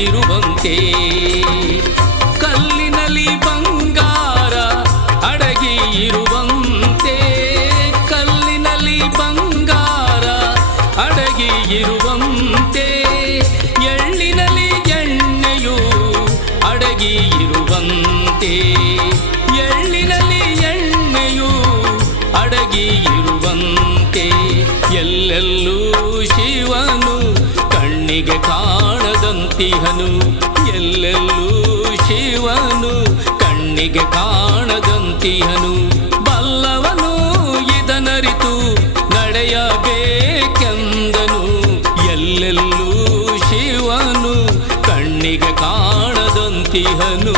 ಇರುವಂತೆ. ಕಲ್ಲಿನಲ್ಲಿ ಬಂಗಾರ ಅಡಗಿ ಇರುವಂತೆ. ಕಲ್ಲಿನಲ್ಲಿ ಬಂಗಾರ ಅಡಗಿ ಇರುವಂತೆ. ಎಳ್ಳಿನಲ್ಲಿ ಎಣ್ಣೆಯು ಅಡಗಿ ಇರುವಂತೆ. ಎಳ್ಳಿನಲ್ಲಿ ಎಣ್ಣೆಯು ಅಡಗಿ ಇರುವಂತೆ. ಎಲ್ಲೆಲ್ಲೂ ಕಣ್ಣಿಗೆ ಕಾಣದಂತಿಹನು ಎಲ್ಲೆಲ್ಲೂ ಶಿವನು. ಕಣ್ಣಿಗೆ ಕಾಣದಂತಿಹನು ಬಲ್ಲವನು ಇದನರಿತು ನಡೆಯಬೇಕೆಂದನು. ಎಲ್ಲೆಲ್ಲೂ ಶಿವನು ಕಣ್ಣಿಗೆ ಕಾಣದಂತಿಹನು